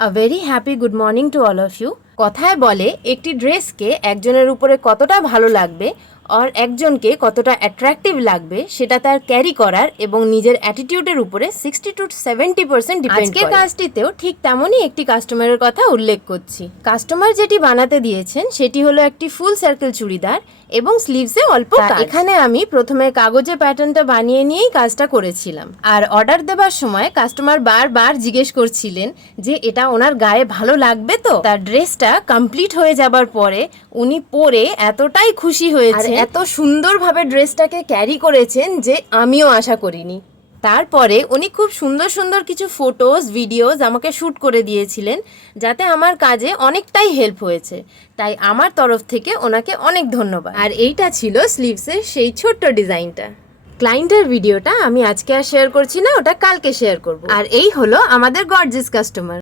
A very happy good morning to all of you. কথায় বলে একটি ড্রেসকে একজনের উপরে কতটা ভালো লাগবে আর একজনকে কতটা অ্যাট্রাকটিভ লাগবে সেটা তার ক্যারি করার এবং নিজের অ্যাটিটিউডের উপরে 60 to 70% ডিপেন্ড করে। আজকের কাজটিতেও ঠিক তেমনই একটি কাস্টমারের কথা উল্লেখ করছি। কাস্টমার যেটি বানাতে দিয়েছেন সেটি হলো একটি ফুল সার্কেল চুড়িদার এবং স্লিভসে অল্প কাজ। এখানে আমি প্রথমে কাগজে প্যাটার্নটা বানিয়ে নিয়েই কাজটা করেছিলাম। আর অর্ডার দেবার সময় কাস্টমার বারবার জিজ্ঞেস করছিলেন যে এটা ওনার গায়ে ভালো লাগবে তো। তার ড্রেসটা কমপ্লিট হয়ে যাবার পরে উনি পরে এতটাই খুশি হয়েছে, এত সুন্দরভাবে ড্রেসটাকে ক্যারি করেছেন যে আমিও আশা করিনি। তারপরে উনি খুব সুন্দর সুন্দর কিছু ফটোস ভিডিওস আমাকে শ্যুট করে দিয়েছিলেন, যাতে আমার কাজে অনেকটাই হেল্প হয়েছে। তাই আমার তরফ থেকে ওনাকে অনেক ধন্যবাদ। আর এইটা ছিল স্লিভসের সেই ছোট্ট ডিজাইনটা। ক্লায়েন্টের ভিডিওটা আমি আজকে আর শেয়ার করছি না, ওটা কালকে শেয়ার করব। আর এই হলো আমাদের গর্জিয়াস কাস্টমার।